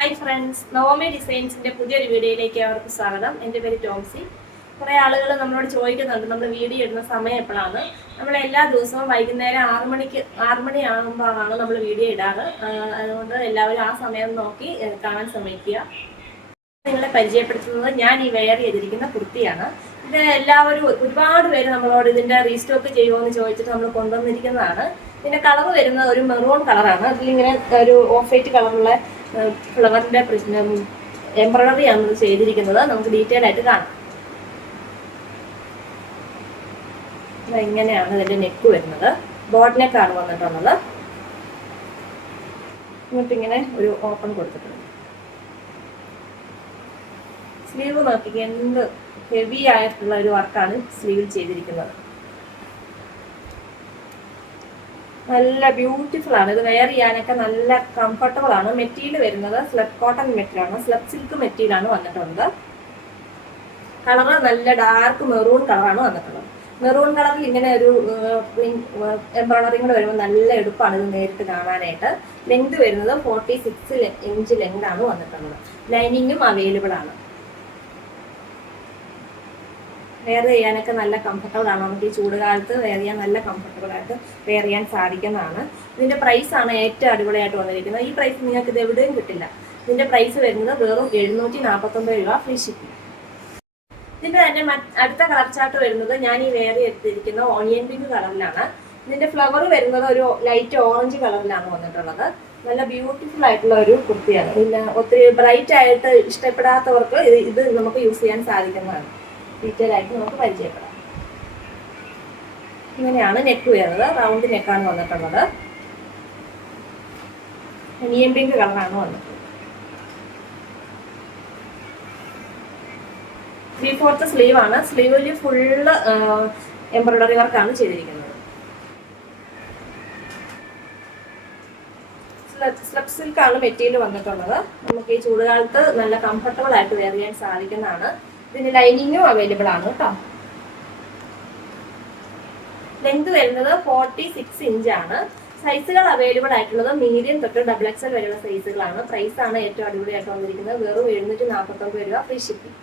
Hi friends Naomi ഡിസൈൻസിന്റെ പുതിയൊരു വീഡിയോയിലേക്ക് അവർക്ക് സ്വാഗതം. എന്റെ പേര് ടോംസി. കുറേ ആളുകൾ നമ്മളോട് ചോദിക്കുന്നുണ്ട്. നമ്മൾ വീഡിയോ ഇടുന്ന സമയം എപ്പോഴാണ് നമ്മൾ എല്ലാ ദിവസവും വൈകുന്നേരം ആറ് മണിക്ക് ആറ് മണി ആകുമ്പോഴാണ് നമ്മൾ വീഡിയോ ഇടാറ്. അതുകൊണ്ട് എല്ലാവരും ആ സമയം നോക്കി കാണാൻ ശ്രമിക്കുക. നിങ്ങളെ പരിചയപ്പെടുത്തുന്നത് ഞാൻ ഈ വെയർ ചെയ്തിരിക്കുന്ന കുർത്തിയാണ്. ഇത് എല്ലാവരും ഒരുപാട് പേര് നമ്മളോട് ഇതിന്റെ റീസ്റ്റോക്ക് ചെയ്യുമോ എന്ന് ചോദിച്ചിട്ട് നമ്മൾ കൊണ്ടുവന്നിരിക്കുന്നതാണ്. ഇതിന്റെ കളർ വരുന്നത് ഒരു മെറൂൺ കളറാണ്. അതിലിങ്ങനെ ഒരു ഓഫ് വൈറ്റ് കളറുള്ള ഫ്ലവറിന്റെ എംബ്രോയിഡറി ആണ് ചെയ്തിരിക്കുന്നത്. നമുക്ക് ഡീറ്റെയിൽ ആയിട്ട് കാണാം. ഇങ്ങനെയാണ് ഇതിന്റെ നെക്ക് വരുന്നത്. ബോട്ട് ആണ് വന്നിട്ടുള്ളത്. ഇങ്ങോട്ട് ഇങ്ങനെ ഒരു ഓപ്പൺ കൊടുത്തിട്ടുണ്ട്. സ്ലീവ് നോക്കി എന്ത് ഹെവി ആയിട്ടുള്ള ഒരു വർക്കാണ് സ്ലീവിൽ ചെയ്തിരിക്കുന്നത്. നല്ല ബ്യൂട്ടിഫുൾ ആണ്. ഇത് വെയർ ചെയ്യാനൊക്കെ നല്ല കംഫർട്ടബിൾ ആണ്. മെറ്റീരിയൽ വരുന്നത് സ്ലബ് കോട്ടൺ മെറ്റീരിയൽ ആണ്. സ്ലബ് സിൽക്ക് മെറ്റീരിയൽ ആണ് വന്നിട്ടുള്ളത്. കളറ് നല്ല ഡാർക്ക് മെറൂൺ കളറാണ് വന്നിട്ടുള്ളത്. മെറൂൺ കളറിൽ ഇങ്ങനെ ഒരു എംബ്രോയിഡറിങ് കൂടെ വരുമ്പോൾ നല്ല എടുപ്പാണ് ഇത് നേരിട്ട് കാണാനായിട്ട്. ലെങ്ത് വരുന്നത് ഫോർട്ടി സിക്സ് ഇഞ്ച് ലെങ്ത് ആണ് വന്നിട്ടുള്ളത്. ലൈനിങ്ങും അവൈലബിൾ ആണ്. വെയർ ചെയ്യാനൊക്കെ നല്ല കംഫർട്ടബിൾ ആണ്. നമുക്ക് ഈ ചൂടുകാലത്ത് വെയർ ചെയ്യാൻ നല്ല കംഫർട്ടബിൾ ആയിട്ട് വെയർ ചെയ്യാൻ സാധിക്കുന്നതാണ്. ഇതിന്റെ പ്രൈസ് ആണ് ഏറ്റവും അടിപൊളിയായിട്ട് വന്നിരിക്കുന്നത്. ഈ പ്രൈസ് നിങ്ങൾക്ക് ഇത് എവിടെയും കിട്ടില്ല. ഇതിന്റെ പ്രൈസ് വരുന്നത് വെറും എഴുന്നൂറ്റി നാൽപ്പത്തൊമ്പത് രൂപ ഫ്രീ ഷിപ്പിംഗ് ഇതിന്റെ തന്നെ അടുത്ത കളർ ചാർട്ട് വരുന്നത് ഞാൻ ഈ വെയർ എടുത്തിരിക്കുന്ന ഓണിയൻ പിങ്ക് കളറിലാണ് ഇതിന്റെ ഫ്ലവർ വരുന്നത് ഒരു ലൈറ്റ് ഓറഞ്ച് കളറിലാണ് വന്നിട്ടുള്ളത്. നല്ല ബ്യൂട്ടിഫുൾ ആയിട്ടുള്ള ഒരു കുർത്തിയാണ്. പിന്നെ ഒത്തിരി ബ്രൈറ്റ് ആയിട്ട് ഇഷ്ടപ്പെടാത്തവർക്ക് ഇത് നമുക്ക് യൂസ് ചെയ്യാൻ സാധിക്കുന്നതാണ്. ഡീറ്റെയിൽ ആയിട്ട് നമുക്ക് പരിചയപ്പെടാം. ഇങ്ങനെയാണ് നെക്ക് വരുന്നത് റൗണ്ട് നെക്കാണ് വന്നിട്ടുള്ളത്. നിയം പിങ്ക് കളറാണ് വന്നിട്ടുള്ളത്. ത്രീ ഫോർത്ത് സ്ലീവ് ആണ് സ്ലീവിൽ ഫുള്ള് എംബ്രോയിഡറി വർക്കാണ് ചെയ്തിരിക്കുന്നത്. സ്ലബ് സിൽക്ക് ആണ് മെറ്റീരിയൽ വന്നിട്ടുള്ളത്. നമുക്ക് ഈ ചൂടുകാലത്ത് നല്ല കംഫർട്ടബിൾ ആയിട്ട് വെയർ ചെയ്യാൻ സാധിക്കുന്നതാണ്. ഇതിന് ലൈനിങ്ങും അവൈലബിൾ ആണ് കേട്ടോ. ലെങ്ത് വരുന്നത് ഫോർട്ടി സിക്സ് ഇഞ്ച് ആണ്. സൈസുകൾ അവൈലബിൾ ആയിട്ടുള്ളത് മീഡിയം തൊട്ട് ഡബിൾ എക്സൽ വരെയുള്ള സൈസുകളാണ് പ്രൈസ് ആണ് ഏറ്റവും അടിപൊളിയായിട്ട് വന്നിരിക്കുന്നത്. വെറും എഴുന്നൂറ്റി നാൽപ്പത്തൊമ്പത് രൂപ ഫ്രീ ഷിപ്പിംഗ്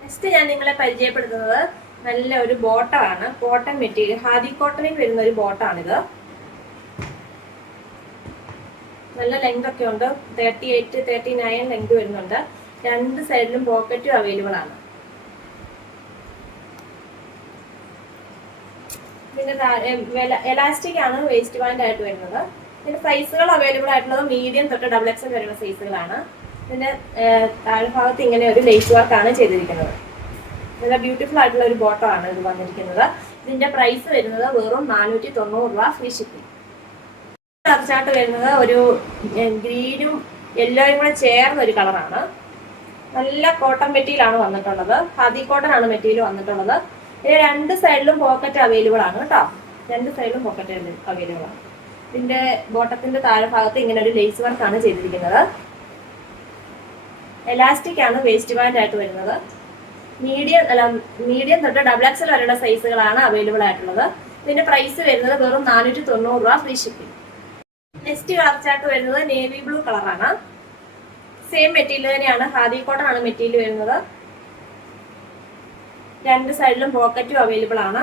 നെക്സ്റ്റ് ഞാൻ നിങ്ങളെ പരിചയപ്പെടുത്തുന്നത് നല്ല ഒരു ബോട്ടമാണ് കോട്ടൺ മെറ്റീരിയൽ ഹാദി കോട്ടണിൽ വരുന്ന ഒരു ബോട്ടാണിത് നല്ല ലെങ്ത് ഒക്കെ ഉണ്ട്. Thirty eight thirty nine length വരുന്നുണ്ട് രണ്ട് സൈഡിലും പോക്കറ്റും അവൈലബിൾ ആണ്. പിന്നെ എലാസ്റ്റിക് ആണ് വേസ്റ്റ് ബാൻഡ് ആയിട്ട് വരുന്നത്. പിന്നെ സൈസുകൾ അവൈലബിൾ ആയിട്ടുള്ളത് മീഡിയം തൊട്ട് ഡബിൾ എക്സൽ വരുന്ന സൈസുകളാണ് പിന്നെ താഴെ ഭാഗത്ത് ഇങ്ങനെ ഒരു ലേസ് വർക്കാണ് ചെയ്തിരിക്കുന്നത്. നല്ല ബ്യൂട്ടിഫുൾ ആയിട്ടുള്ള ഒരു ബോട്ടം ആണ് ഇത് വന്നിരിക്കുന്നത്. ഇതിന്റെ പ്രൈസ് വരുന്നത് വെറും നാനൂറ്റി തൊണ്ണൂറ് രൂപ ഫ്രീ ഷിപ്പിംഗ് ചാർട്ട് വരുന്നത് ഒരു ഗ്രീനും യെല്ലോയും കൂടെ ചേർന്ന ഒരു കളറാണ് നല്ല കോട്ടൺ മെറ്റീരിയലാണ് വന്നിട്ടുള്ളത്. ഹാദി കോട്ടൺ ആണ് മെറ്റീരിയൽ വന്നിട്ടുള്ളത്. ഇതിന് രണ്ട് സൈഡിലും പോക്കറ്റ് അവൈലബിൾ ആണ് കേട്ടോ. രണ്ട് സൈഡിലും പോക്കറ്റ് അവൈലബിൾ ആണ്. ഇതിന്റെ ബോട്ടത്തിന്റെ താഴെ ഭാഗത്ത് ഇങ്ങനെ ഒരു ലേസ് വർക്ക് ആണ് ചെയ്തിരിക്കുന്നത്. എലാസ്റ്റിക് ആണ് വേസ്റ്റ് ബാൻഡ് ആയിട്ട് വരുന്നത്. മീഡിയം അല്ല മീഡിയം തൊട്ട് ഡബിൾ എക്സൽ വരെയുള്ള സൈസുകളാണ് അവൈലബിൾ ആയിട്ടുള്ളത്. ഇതിന്റെ പ്രൈസ് വരുന്നത് വെറും നാനൂറ്റി തൊണ്ണൂറ് രൂപ free shipping next colour chart വരുന്നത് നേവി ബ്ലൂ കളറാണ് സെയിം മെറ്റീരിയൽ തന്നെയാണ് ഹാദി കോട്ടൺ ആണ് മെറ്റീരിയൽ വരുന്നത്. രണ്ട് സൈഡിലും പോക്കറ്റും അവൈലബിൾ ആണ്.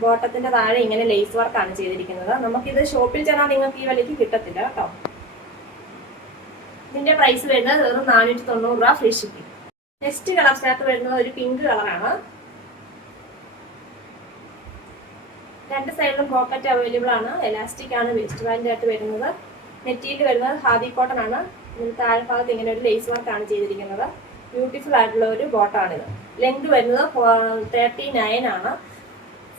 ബോട്ടത്തിന്റെ താഴെ ഇങ്ങനെ ലേസ് വർക്ക് ആണ് ചെയ്തിരിക്കുന്നത്. നമുക്കിത് ഷോപ്പിൽ ചെന്നാൽ നിങ്ങൾക്ക് ഈ വിലയ്ക്ക് കിട്ടത്തില്ല കേട്ടോ. ഇതിന്റെ പ്രൈസ് വരുന്നത് വെറും നാനൂറ്റി തൊണ്ണൂറ് രൂപ free shipping next colour chart വരുന്നത് ഒരു പിങ്ക് കളറാണ് രണ്ട് സൈഡിലും പോക്കറ്റ് അവൈലബിൾ ആണ്. എലാസ്റ്റിക് ആണ് വേസ്റ്റ് ബാൻഡ് ആയിട്ട് വരുന്നത്. മെറ്റീരിയൽ വരുന്നത് ഹാദി കോട്ടൺ ആണ്. ഇതിന് താഴ്ഭാഗത്ത് ഇങ്ങനെ ഒരു ലേസ് വർക്ക് ആണ് ചെയ്തിരിക്കുന്നത്. ബ്യൂട്ടിഫുൾ ആയിട്ടുള്ള ഒരു ബോട്ടാണിത് ലെങ്ത് വരുന്നത് തേർട്ടി നയൻ ആണ്.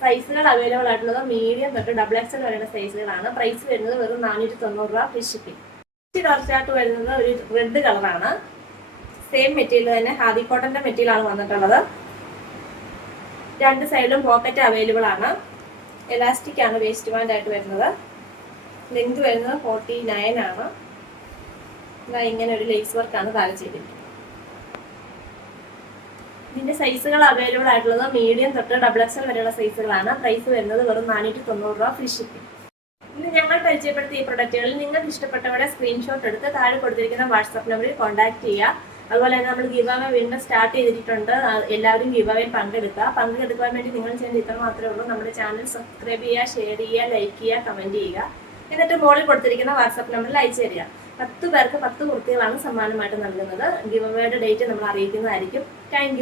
സൈസുകൾ അവൈലബിൾ ആയിട്ടുള്ളത് മീഡിയം തൊട്ട് ഡബിൾ എക്സൽ വരെയുള്ള സൈസുകളാണ് പ്രൈസ് വരുന്നത് വെറും നാനൂറ്റി തൊണ്ണൂറ് രൂപ ഫ്രീ ഷിപ്പിംഗ് ചാർട്ട് വരുന്നത് ഒരു റെഡ് കളറാണ് സെയിം മെറ്റീരിയൽ തന്നെ ഹാദി കോട്ടന്റെ മെറ്റീരിയൽ ആണ് വന്നിട്ടുള്ളത്. രണ്ട് സൈഡിലും പോക്കറ്റ് അവൈലബിൾ ആണ്. എലാസ്റ്റിക് ആണ് വേസ്റ്റ് ബാൻഡ് ആയിട്ട് വരുന്നത്. ലെങ്ത് വരുന്നത് ഫോർട്ടി നയൻ ആണ് ഇങ്ങനെ ഒരു ലേസ് വർക്കാണ് താഴെ ചെയ്തിരിക്കുന്നത്. ഇതിന്റെ സൈസുകൾ അവൈലബിൾ ആയിട്ടുള്ളത് മീഡിയം തൊട്ട് ഡബിൾ എക്സൽ വരെയുള്ള സൈസുകളാണ്. പ്രൈസ് വരുന്നത് വെറും നാനൂറ്റി തൊണ്ണൂറ് രൂപ ഫ്രീ ഷിപ്പിംഗ് ഇന്ന് ഞങ്ങൾ പരിചയപ്പെടുത്തിയ ഈ പ്രൊഡക്റ്റുകളിൽ നിങ്ങൾക്ക് ഇഷ്ടപ്പെട്ടവരുടെ സ്ക്രീൻഷോട്ട് എടുത്ത് താഴെ കൊടുത്തിരിക്കുന്ന വാട്സാപ്പ് നമ്പറിൽ കോൺടാക്ട് ചെയ്യുക. അതുപോലെ തന്നെ നമ്മൾ ഗീവ് അവേ വീണ്ടും സ്റ്റാർട്ട് ചെയ്തിട്ടുണ്ട് എല്ലാവരും ഗീവ് അവേ പങ്കെടുക്കുക. പങ്കെടുക്കാൻ വേണ്ടി നിങ്ങൾ ചെയ്യേണ്ട ഇത്ര മാത്രമേ ഉള്ളൂ. നമ്മുടെ ചാനൽ സബ്സ്ക്രൈബ് ചെയ്യുക ഷെയർ ചെയ്യുക ലൈക്ക് ചെയ്യുക കമന്റ് ചെയ്യുക. എന്നിട്ട് മോളിൽ കൊടുത്തിരിക്കുന്ന വാട്സാപ്പ് നമ്പറിൽ അയച്ചു തരിക പത്ത് പേർക്ക് പത്ത് കുർത്തികളാണ് സമ്മാനമായിട്ട് നൽകുന്നത്. ഗിവ് അവേയുടെ ഡേറ്റ് നമ്മൾ അറിയിക്കുന്നതായിരിക്കും. താങ്ക്